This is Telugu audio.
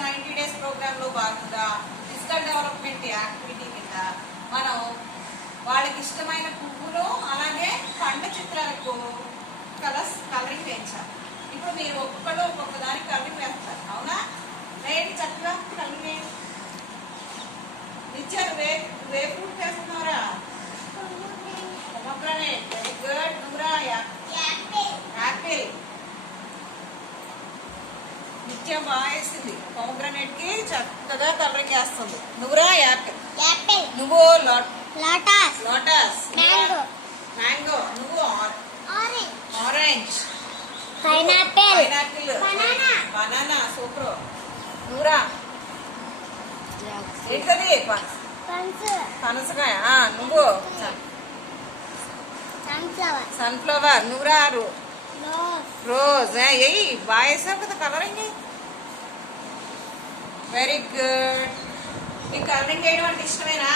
90 days ప్రోగ్రామ్ లో భాగంగా ఫిజికల్ డెవలప్మెంట్ యాక్టివిటీ కింద మనం వాళ్ళకి ఇష్టమైన పువ్వులు అలాగే పండ్ల చిత్రాలకు కలరింగ్ వేయించాలి. ఇప్పుడు మీరు ఒక్కొక్కరు ఒక్కొక్క దానికి కలరింగ్ వేస్తారు, అవునా? వేయండి, చక్కగా కలరింగ్ వేయండి. ఇచ్చారు వే ఫ్రూట్ వేస్తున్నారా? Pomegranate, very good. నువ్వురా యాపిల్. నిత్యం బాగా వేసింది. పొమగ్రనేట్ కి చక్కగా కలరింగ్ వేస్తుంది. నువ్వురా యాపిల్. నువ్వు లోటస్. మ్యాంగో. నువ్వు ఆరెంజ్. పైనాపిల్. బనానా. సూపర్. నువ్వురా ఏంటది? పనసకాయ. నువ్వు సన్ఫ్లవర్. నువ్వురా రోజ్. ఎయ్యి, బాగా వేసావు కదా కలరింగ్. Very good. మీకు కలరింగ్ వేయడం అంటే ఇష్టమేనా?